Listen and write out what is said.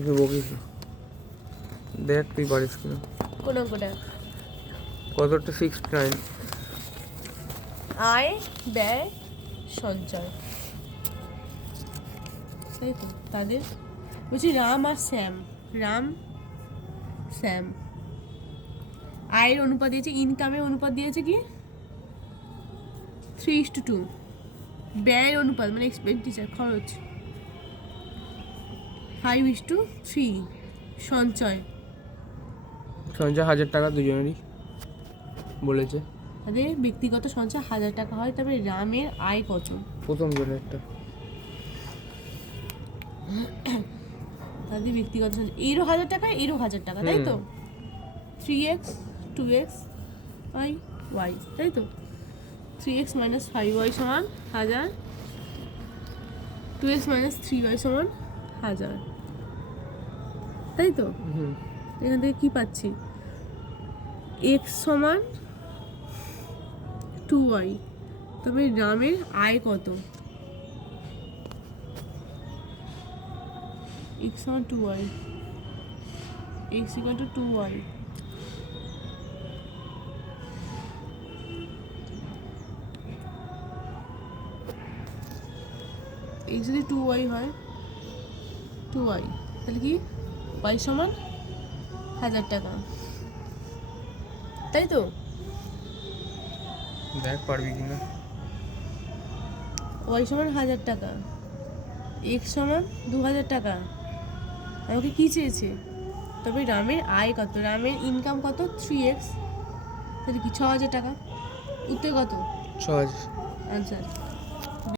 ওকে বকিস না। দেখ তুই পারিস কিনা। কোন অঙ্কটা কতটা সিক্স নাইন আয় ব্যয় সঞ্চয়। তাই তো তাদের। বলছি রাম আর শ্যাম। রাম শ্যাম। আয়ের অনুপাত দিয়েছে ইনকামের অনুপাত দিয়েছে কি? থ্রি ইস টু টু ব্যয়ের অনুপাত মানে এক্সপেন্ডিচার খরচ। ফাইভ ইস টু থ্রি সঞ্চয়। সঞ্চয় হাজার টাকা দুজনেরই বলেছে। তাদের ব্যক্তিগত সঞ্চয় হাজার টাকা হয় তবে রামের আয় কত? প্রথম জনের একটা। তাদের ব্যক্তিগত সঞ্চয় এরও হাজার টাকা এরও হাজার টাকা তাই তো? Three x two x y y তাই তো? Three x minus five y সমান হাজার two x minus three y সমান হাজার। তাই তো এখান থেকে কি পাচ্ছি? এক্স সমান টু ওয়াই তবে রামের আয় কত? এক্স সমান two y x equal two two y x যদি টু ওয়াই হয় টু ওয়াই তাহলে কি? ওয়াই সমান হাজার টাকা। তাই তো? দেখ পারবি কিনা। ওয়াই সমান হাজার টাকা। এক্স সমান দু হাজার টাকা। আমাকে কী চেয়েছে? তবে রামের আয় কত? রামের ইনকাম কত? থ্রি এক্স তাহলে কি ছ হাজার টাকা? উত্তর কত? ছ হাজার। আনসার